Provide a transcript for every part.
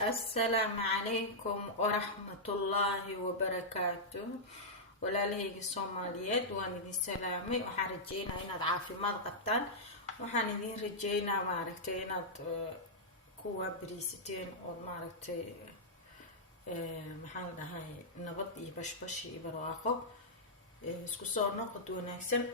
السلام عليكم ورحمة الله وبركاته. ولا لهيك الصوماليات وان سلامي وحان رجينا إناد عافيماد قبطان وحان إذين رجينا ماركتي إناد كوا بريستين أو ماركتي محال دهاي نبض يبشبش يبرواقو اسكو صور نقد وناكسن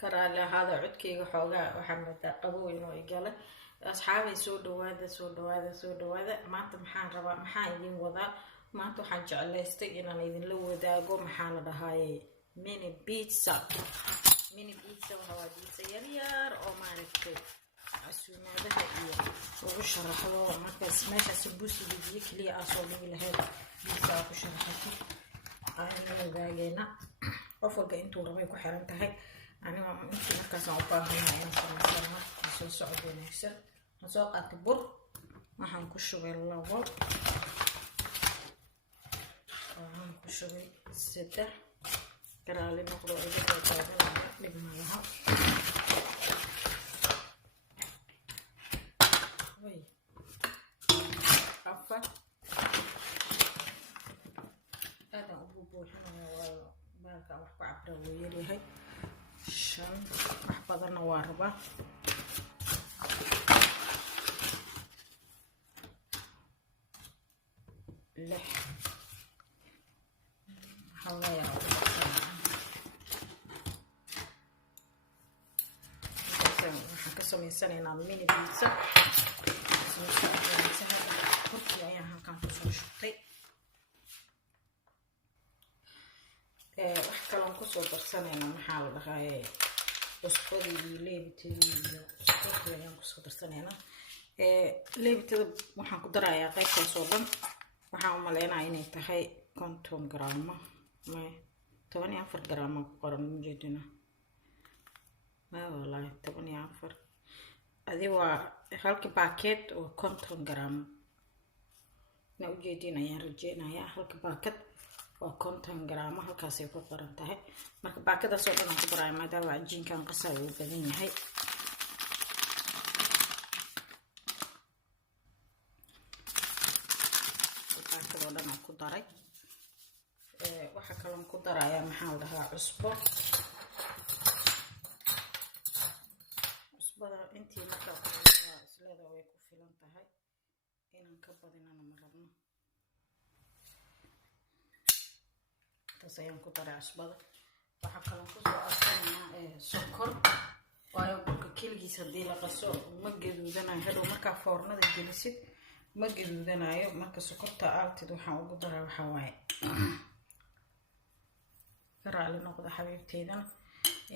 كرالي هذا عدكي وحوغا وحمد قبوين ويقاله أصحابي سود وهذا ما أنت محان ربا محان يدين وضع ما أنتو حاج على استجنا نيدين لو داقو محان هاي ميني بيتزا وهو بيتزا يريار أو ما عرفت عسونا بها إيه وغش رحلو مركز ماشي سبوسي بيجيك لي أصولي لهذا بيتزا وغش رحلتي أنا داقينا أفرق إنتو ربيكو حرمتهاي أنا ما أنتي مركز عبارة هنا إنسان سو صعب ونكسر نسوق البر ما حنكشوا باللبن وحنكشوا بالزبدة كرالي نقدر نجيب الزبدة نقلبها وي عفوا هذا أبو بوحنا وبارك وحق عبد ويري هاي شن محفظنا واربع لح حوايا waxaan ka sameysanaynaa mini pizza hortii ayaan halkan kusoo shubtay wax kaloon kusoo darsanaynaa maxaa la dhahaye cusbadii iyo leebitadii iyo sokortii ayaan kusoo darsanaynaa leebitada waxaan ku darayaa qaybtaas oo dhan waxaan u maleynayaa inay tahay 50 garaamo ma 14 garaamo ku qoran ujeedina ma wallahi 14 adi waa halka baakeed oo 50 garaamo na ujeedina ayaan rajeynayaa halka baakeed oo 50 garaamo halkaas ay ku qoran tahay marka baakadaas oo dhan aan ku darayaa maadaama cajiinkan qasaa uu badan yahay ku daray waxa kale oo ku darayaa maxaa la dhahaa cusbada intii marka isleeda way ku filan tahay inaan ka badinana ma rabno taas ayaan ku daray cusbada waxa kale oo ku soo arsanaynaa sokor waayo burka keligiis haddii la qaso ma gaduudanayo hadhow markaa foornada gelisid ma gaduudanayo marka sokorta aagtid waxaan ugu daraa waxaa waaye karaali noqda xabiibteydana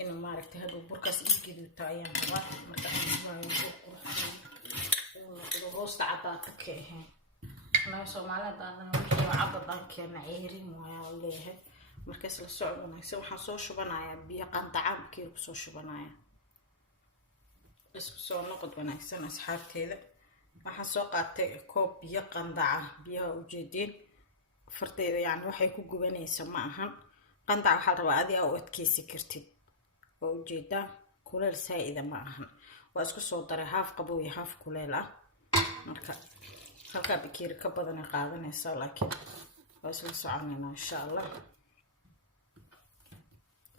inuu maaragtay hadhow burkaas ii gaduudta ayaan rabaa marka noqdo hoosta caddaata ka ahayn anaga soomaalida wixii caddadan keena ceerin waayaa u leeyahay markaas la socod wanaagsan waxaan soo shubanayaa biyo qandacaan bakeer kusoo shubanaya isku soo noqod wanaagsan asxaabteeda waxaan soo qaatay koob biyo qandaca biyaha ujeedin farteeda yani waxay ku gubanaysaa ma ahan qandac waxa la rabaa adiga oo adkeysi kartid oo ujeeda kuleel saa'ida ma ahan waa isku soo daray haaf qabow iyo haaf kuleel ah marka halka bakeer ka badan ay qaadanaysaa laakiin waa isla soconaynaa insha Allah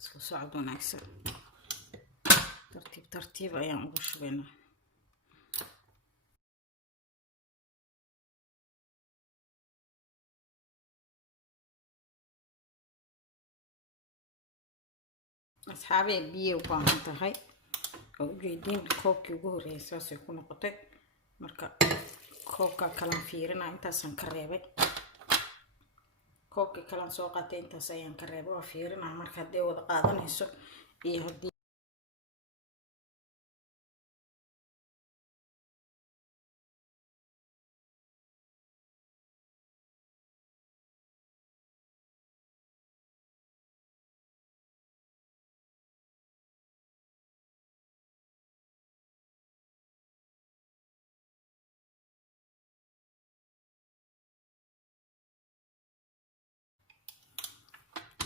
isku socod wanaagsan tartiib ayaan ugu shubaynaa أصحابي بيو بانت هاي أو جيدين كوكي وجوري أساسي يكون قطع مركا كوكا كلام فيرنا أنت سنكريبه كوكي كلام سوقتي أنت سينكريبه وفيرنا مركا دي وضقاضن يسوق يهدي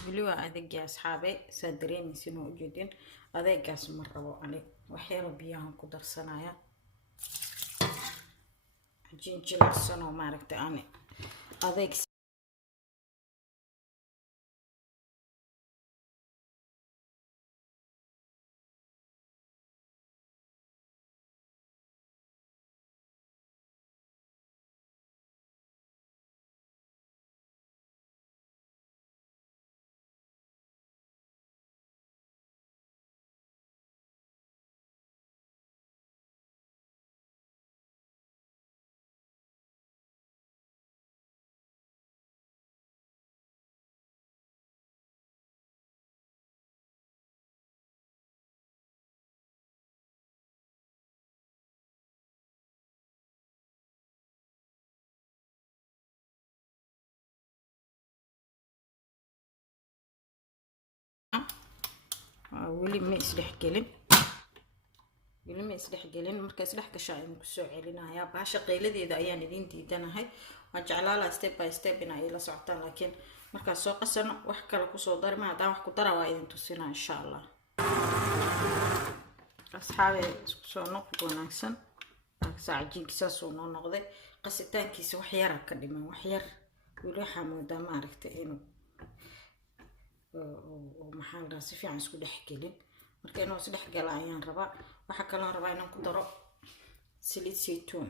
بلوا أذيك يا أصحابي صدرين يسنو وجودين أذيك يا سمر ربو علي وحيرو بيهم كدر صنايا jilicsan oo maaragtay aan adeeg weli ma isdhexgelin marka isdhex gasho ayaan kusoo celinayaa. Baasha qeyladeeda ayaan idin diidanahay, waan jeclaalaha step by step inay ila socotaan, laakiin markaan soo qasano wax kale kusoo dari ma haddaan wax ku dara waa idin tusinaa insha allah. asxaabe isku soo noqod wanaagsan. cajiinka saasuu noo noqday, qasitaankiisa wax yara ka dhiman, wax yar weli waxaa moodaa maaragtay inuu maxaa la dhahaa si fiican isku dhex gelin. marka inuu isdhex gala ayaan rabaa. waxaa kaloo rabaa inaan ku daro saliid saytuun.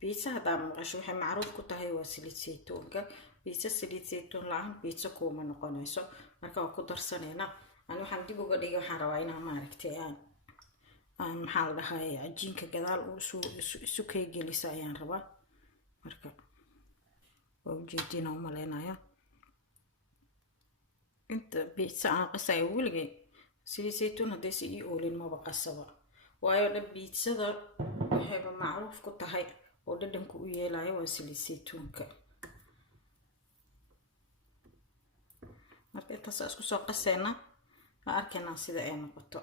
biitsa haddaa maqasho waxay macruuf ku tahay waa saliid saytuunka. biitsa saliid saytuun la-aan biitsa kuuma noqonayso. marka waan ku darsanaynaa. ani waxaan dib uga dhigay, waxaan rabaa inaan maaragtay aan maxaa la dhahaa cajiinka gadaal isu kay gelisa ayaan rabaa. marka waa ujeedina u maleynayo inta biitsa aan qasayo weligay saliid saytuun haddaysa ii oolin maba qasaba, waayo dhan biitsada waxayba macruuf ku tahay oo dhadhanku u yeelayo waa saliid saytuunka. marka intaas isku soo qasayna ma arkaynaa sida ay noqoto.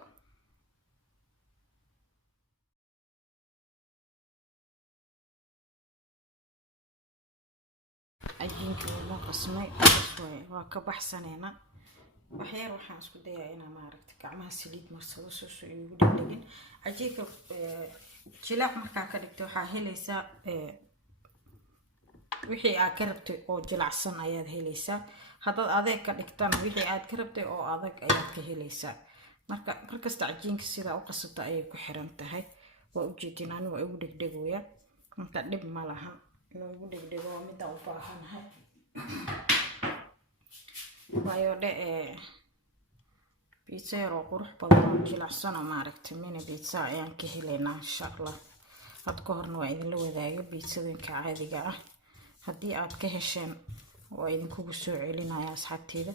cajiinka waa qasmay, waa ka baxsanayna. waxyar waxaan isku dayaa inaan maaragtay gacmaha saliid marsado soo igu dhigin. cajiinka jilaac markaa ka dhigto waxaa helaysaa wixii aad ka rabtay oo jilacsan ayaad helaysaa. haddaad adeeg ka dhigtana wixii aad ka rabtay oo adag ayaad ka helaysaa. marka markasta cajiinka sidaa u qasata ayay ku xiran tahay. waa ujeedin ani waa igu dhegdhegoya, marka dhib ma laha inuu igu dhegdhego, waa midaan u baahanahay. waayo biitsa yaroo qurux badan oo jilacsan oo maaragtay mini biitsa ayaan ka helaynaa insha allah. had ka horna waa idinla wadaaga biitsadinka caadiga ah. haddii aad ka hesheen waa idinkugu soo celinaya asxaabteyda.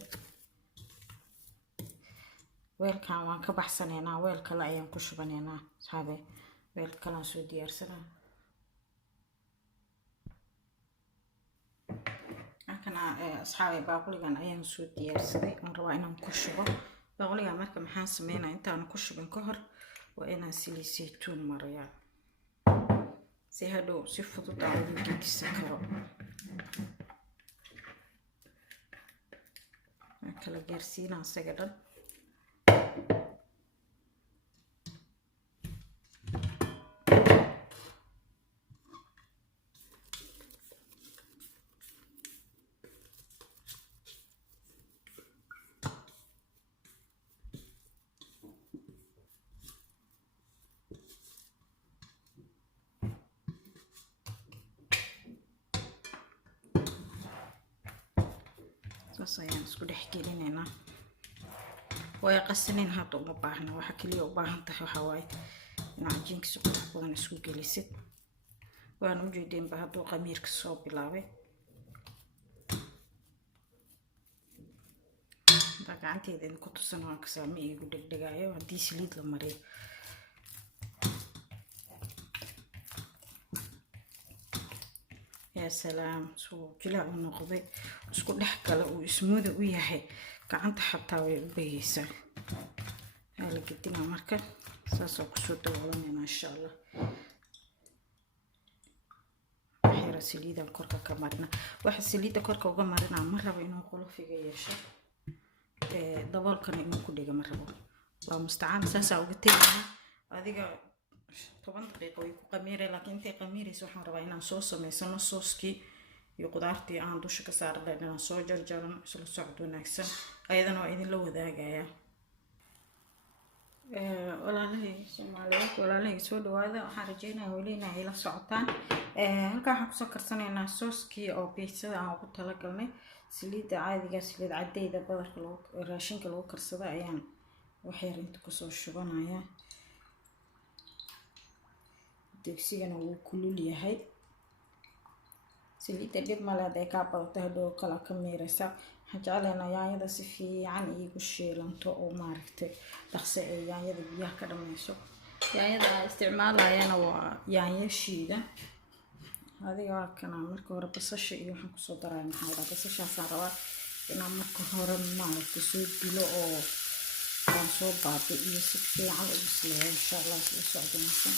weelkan waan ka baxsanaynaa, weel kale ayaan ku shubanaynaa asxaabe. weel kalaan soo diyaarsanaa. asxaabe baaquligan ayaan soo diyaarsaday, aan rabaa inaan ku shubo. baaquligan marka maxaan sameynaa intaan ku shubin ka hor waa inaan saliid saytuun mariyaa si hadhow si fudud aan ugu gedisan karo. kala gaarsiinaa isaga dhan. saas ayaan isku dhex gelinaynaa. way qasanayn hadda uma baahna, waxa kaliya u baahan tahay waxa waaye in cajiinka si qurux badan isku gelisid. waan ujeedinba hadduu qamiirka soo bilaabay. gacanteeda in ku tusan waan kasaa ma iigu dhegdhegaayo haddii saliid la mariyo. يا سلام سو جلع النقضي اسكو دحكله او اسموده u yahay gacanta xataa way u bayeysaa. hala gedina marka saas oo ku soo dawoolanayna insha Allah. waxyara saliida korka ka marina, waxa saliida korka uga marina ma rabo inuu qolofiga yeesho, daboolkana inuu ku dhigo ma rabo. waa mustacaan saas uga tagay adiga 10 daqiiqo way ku qamiiray, laakiin intay qamiirayso waxaan rabaa inaan soo sameysano sooskii iyo qudaartii aan dusha ka saari lahayn inaan soo jarjaran isla socod wanaagsan ayadana waa idinla wadaagayaa. walaalahey Soomaaliyeed, walaalahey soo dhawaada. Waxaan rajeynayaa weli inay ila socotaan. halkaan waxaan kusoo karsanaynaa sooskii oo pizzada aan ugu talagalnay. saliidda caadiga, saliid cadayda badarka raashinka lagu karsada ayaan waxyar inta kusoo shubanayaa. digsigana wuu kulul yahay. saliidda dhib male haday kaa badato hadhow kala ka miiraysa. waxaan jeclaynaa yaanyada si fiican iigu shiilanto oo maaragtay dhaqso ee yaanyada biyaha ka dhameyso. yaanyada aan isticmaalayana waa yaanyo shiidan. adiga waa kana marka hore basasha iyo waxaan kusoo daraa maxaa la basashaasaan rabaa inaan marka hore maaragtay soo dilo oo aan soo baabi'iyo si fiican u bisleeyo insha Allah soo socdonaysa.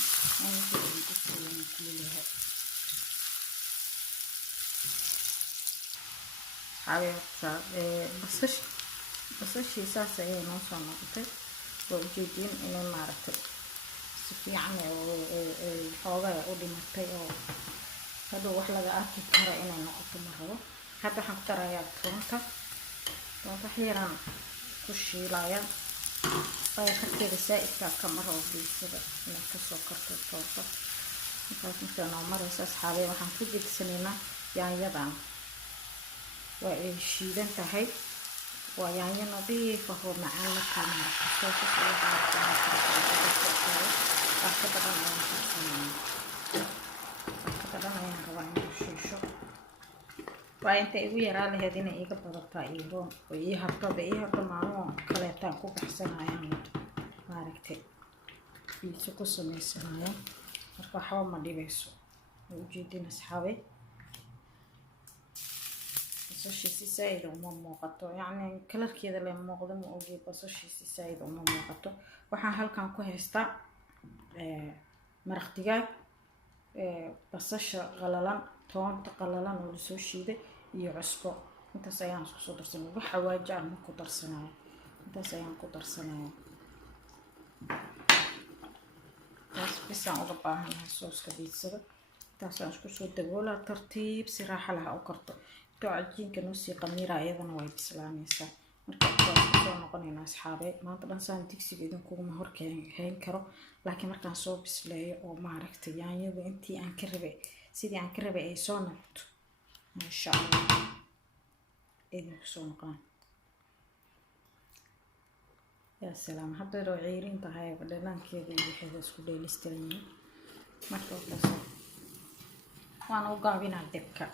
basashii saas ayay noo soo noqotay. waa ujeediin inay maaragtay si fiican xoogaa u dhimatay oo hadhow wax laga arki karo inay noqoto ma rabo. hadda waxaan ku darayaa toonta xiraan ku shiilayaa. karteeda saaidka kama rabo biisada inay kasoo karto toonta. markaas markaa noo maraysa asxaabey waxaan ku gedsanaynaa yaanyadan. waa ay shiidan tahay. waa yaanyo nadiif ah oo macaan markaa waa inta igu yaraa laheyd inay iga badataa iroon oo ii hartada maalmo kaleetaan ku baxsanayaan maaragtay biisa ku sameysanaya. marka waxba ma dhibayso. waa ujeedin asxaabey basashii si saaid uma muuqato, yacni kalarkeeda la muuqdo ma ogi. basashii si saaid uma muuqato. waxaan halkan ku haystaa maraq digaag, basasha qalalan, toonta qalalan oo lasoo shiiday iyo cusbo. intaas ayaan isku soo darsanay. wax xawaajo aan ku darsanayo intaas ayaan ku darsanayaa. taas bisaan uga baahanahay sooska biitsada. intaasaan isku soo daboolaa tartiib si raaxa leh u karto. cajiinka noo sii qamiira ayadana way bislaanaysaa. marka waan soo noqonaynaa asxaabey. maanta dhan saan digsiga idinkuguma horkeyn karo, laakiin markaan soo bisleeyo oo maaragtay yaanyadu intii aan ka rabay sidii aan ka rabay ay soo noqoto insha Allah idinku soo noqon. yaa salaam. hadda oo ciirin tahay dhanaankeeda iyo wixii isku dheelistiran yihiin. marka waan u gaabinaa dabka.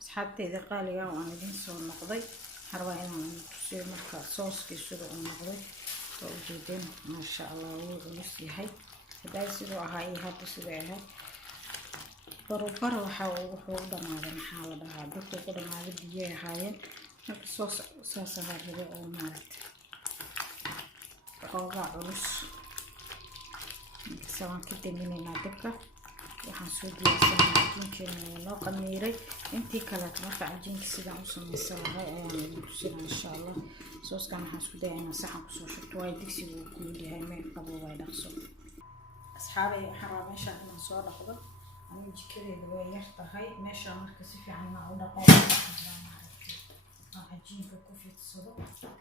asxaabteyda qaaliga waan idin soo noqday. harbaa inaan tusiyo marka sooskii sida uu noqday. waa ujeedeen maasha Allah wuu culus yahay. hadaa sidoo ahaa iyo hadda sidoo ahaa barobaro wuxuu u dhamaaday maxaa la dhahaa dadku ku dhamaaday biyay ahaayeen. marka soos saas ahaa rabo oo maaragtay xoogaa culus. markaase waan ka daminaynaa dabka. waxaan soo diyaarsanay cajiinkeena noo qamiiray. intii kaleeto marka cajiinka sidaan u sameysan lahay ayaan idin tusinaa insha Allah. sooskan waxaan isku dayaa inaan saxan kusoo shubto waayo digsigu wuu kulul yahay meel qabow way dhaqso. asxaabey waxaan rabaa meeshaan inaan soo dhaqdo. aniga jikadeeda way yar tahay. meeshaan marka si fiican inaan u dhaqo aan cajiinka ku fidsado soo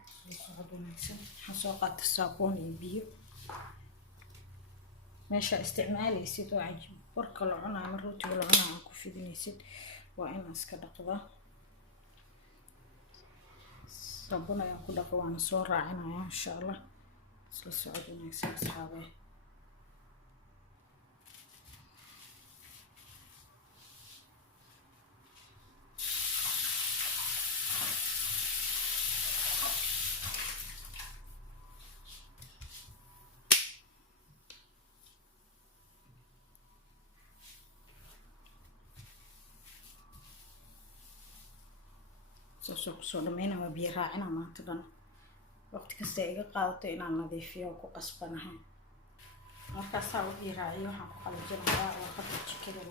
socod wanaagsan. waxaan soo qaatay saabuun iyo biyo. meesha isticmaalaysid oo cajiin warka la cunayo ama rootiga la cunayo aan ku fidinaysid waa inaan iska dhaqdaa. saabuun ayaan ku dhaqo waana soo raacinayaa insha Allah. isla socod wanaagsan asxaabey. soo kusoo dhameynaa waa biyo raacina maanta dhan. waqti kasta iga qaadato inaan nadiifiyo oo ku qasbanahay. markaasaa u biyo raaciyo waxaan ku qalajinayaa oo hadda jikada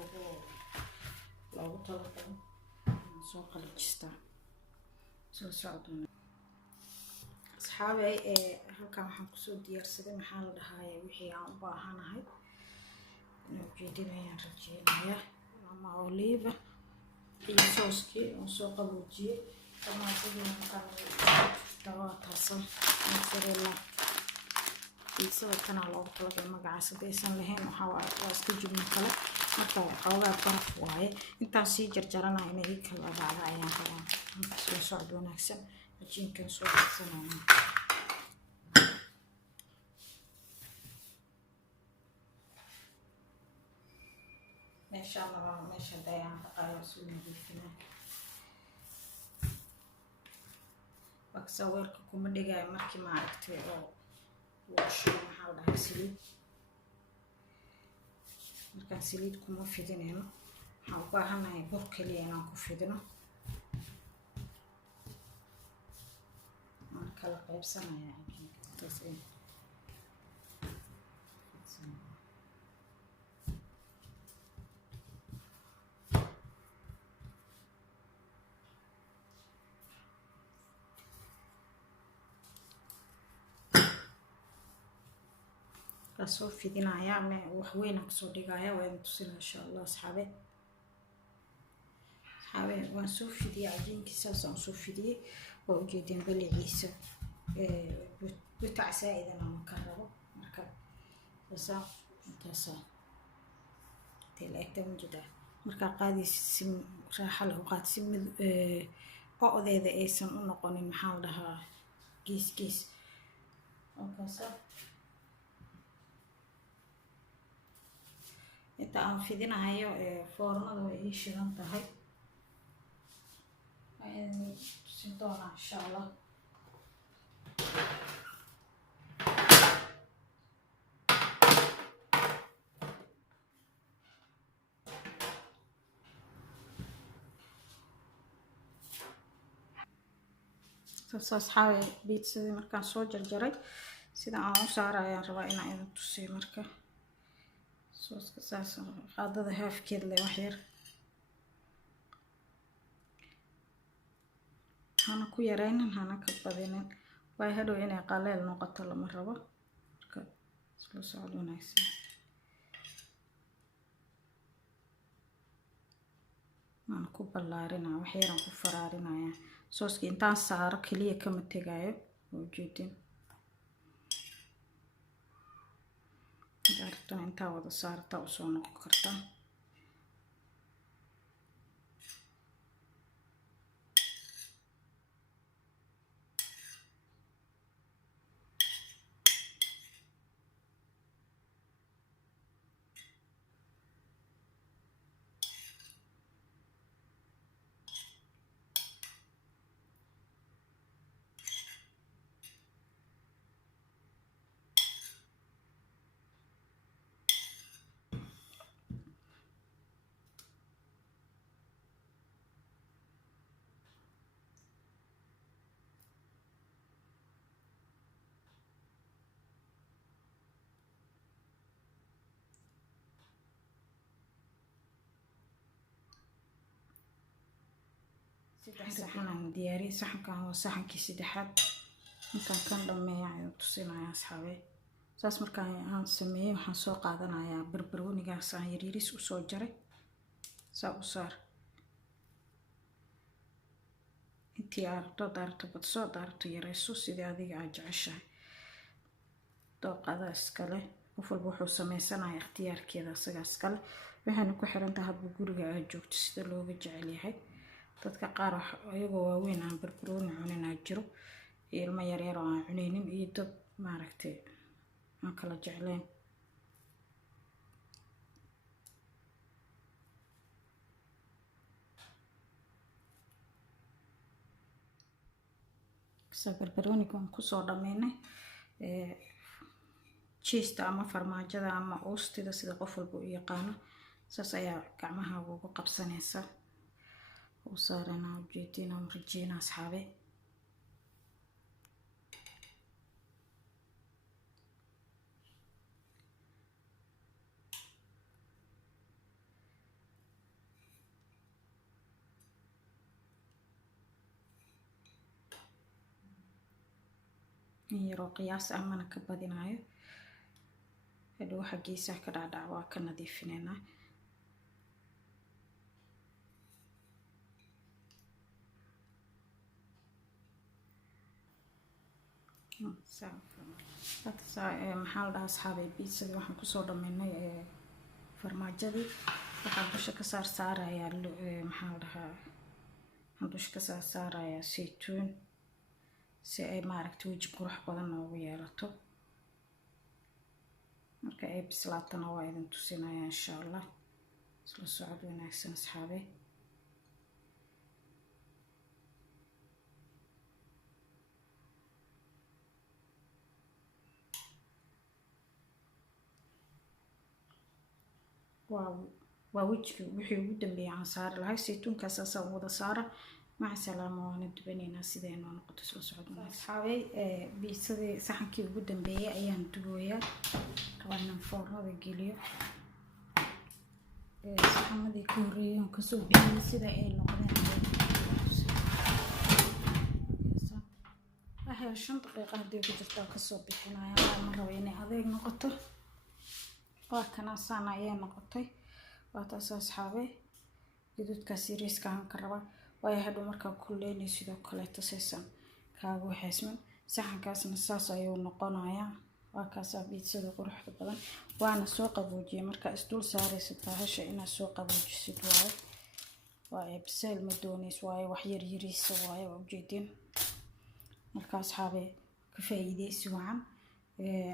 loogu talagalay soo qalajistaa. soo socdo asxaabay halkan waxaan kusoo diyaarsaday maxaa la dhahaye wixii aan u baahanahay inuu jeedinayaan rajeynaya ama oliva iyo sooskii oo soo qaboojiyey tamaatadii dawaataasa mozzarella pizzada tanaa loogu talagalay magacaas haddaysan lahayn waxaa waa iska jubno kale marka xoogaa baraf waaye intaan sii jarjaranaya inay ii kala dhacda ayaan rabaa marka soo socod wanaagsan cajiinkan soo darsanayna meeshaan labaa meesha dayaan dhaqaayo soo nadiifinaa baksa weelka kuma dhigaayo markii maaragtay oo وشو محل ده سليد مركان سليد كم فيدينه حاوبها هنا يبركلي أنا كفيدنا ما كلا قيب سنة يعني تسين kasoo fidinaya ama wax weyn aan kasoo dhigaya waan tusina insha Allah asxaabe waan soo fidiyay cajiinkiisa aan soo fidiyay oo ujeedin baliciisa butac saa'idan aan ka rabo marka taasa teleegta mujida marka qaadisi raaxa leh qaadsi mid oodeeda aysan u noqonin maxaa la dhahaa gees oo kaasa inta aan fidinayo foornada way ii shidan tahay ayaan si doona insha Allah asxaabe biitsadii markaan soo jarjaray sida aan u saarayaan rabaa inaan idin tusiyo marka sooska saas qaadada haafkeed leh wax yar hana ku yareynin hana ka badinin way hadhow inay qaleel noqoto lama rabo marka isla socod wanaagsan aan ku ballaarinaa wax yar aan ku faraarinaya sooska intaan saaro kaliya kama tegayo oo jeedin gaartana intaa wada saarta u soo noqon kartaa saxan aan diyaariyay saxankan waa saxankii saddexaad markaan kan dhameeyo ayaan tusinayaa asxaabe saas markaan aan sameeyay waxaan soo qaadanayaa barbaroonigaas aan yariis u soo jaray saa u saar intii aad daarto yareyso sidii adiga aad jeceshahay dooqada iskale qof walba wuxuu sameysanayaa ikhtiyaarkeeda isaga iskale waxayna ku xiran tahay hadba guriga aad joogto sida looga jecel yahay dadka qaar ayagoo waaweyn aan barbarooni cunin aa jiro ilmo yaryar oo aan cunaynin iyo dad maaragtay aan kala jeclayn barbarooniga waan kusoo dhameynay cheesta ama farmaajada ama oostida sida qof walba u yaqaano saas ayaa gacmaha ugu qabsanaysaa وصارنا وجيتينا ورجينا أصحابي يرو قياس أمانة كبدينايو هدو حقيسة كدا دعوا كنظيفيننا maxaa la dhahaa asxaabay biitsadii waxaan kusoo dhameynay farmaajadii waxaan dusha ka saarayaa maxaa la dhahaa waxaan dusha ka saarayaa saytuun si ay maaragtay weji qurux badan noogu yeelato marka ay bislaatana waa idin tusinayaa insha allah isla socod wanaagsan asxaabay waa wejigii wixii ugu dambeeyay aan saari lahay saytuunkaas asaa wada saara maca salaama waana dubanaynaa sidee noo noqoto isla socod asxaabay biitsadii saxankii ugu dambeeyay ayaan dubooyaa rabaa inaan foornada geliyo saxamadii ka horreeyay oon kasoo bixiyay sida ay noqdeen waxay 5 daqiiqo haddii ku jirtaa kasoo bixinaya ma rabo inay adeeg noqoto waa kana saan ayay noqotay waa taas asxaabay gududkaas yariiska aan ka rabaa waayo hadhow markaa kulleynay sidoo kaleeto saysan kaagu xeesman saxankaasna saas ayuu noqonayaa waa kaasaa biitsada quruxda badan waana soo qaboojiyay markaa isdul saaraysa bahasha inaad soo qaboojisid waayo waa bisayl ma doonays waayo wax yar yariisa waayo waa ujeedin markaa asxaabay ka faa'iidaysi wacan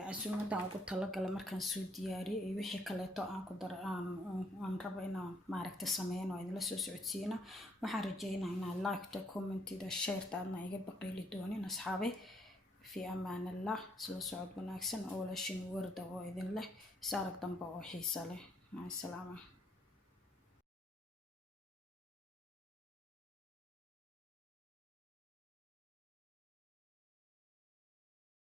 casuumadan ugu talagalay markaan soo diyaariyay iyo wixii kaleeto aan ku dar aan rabo inaan maaragtay sameeyno oo idinla soo socodsiina waxaan rajaynayaa inaad like comment-ida share aadna iga baqiili doonin asxaabay fi amaan allah isla socod wanaagsan oo walaashin warda oo idin leh saarag dambe oo xiiso leh maca salaama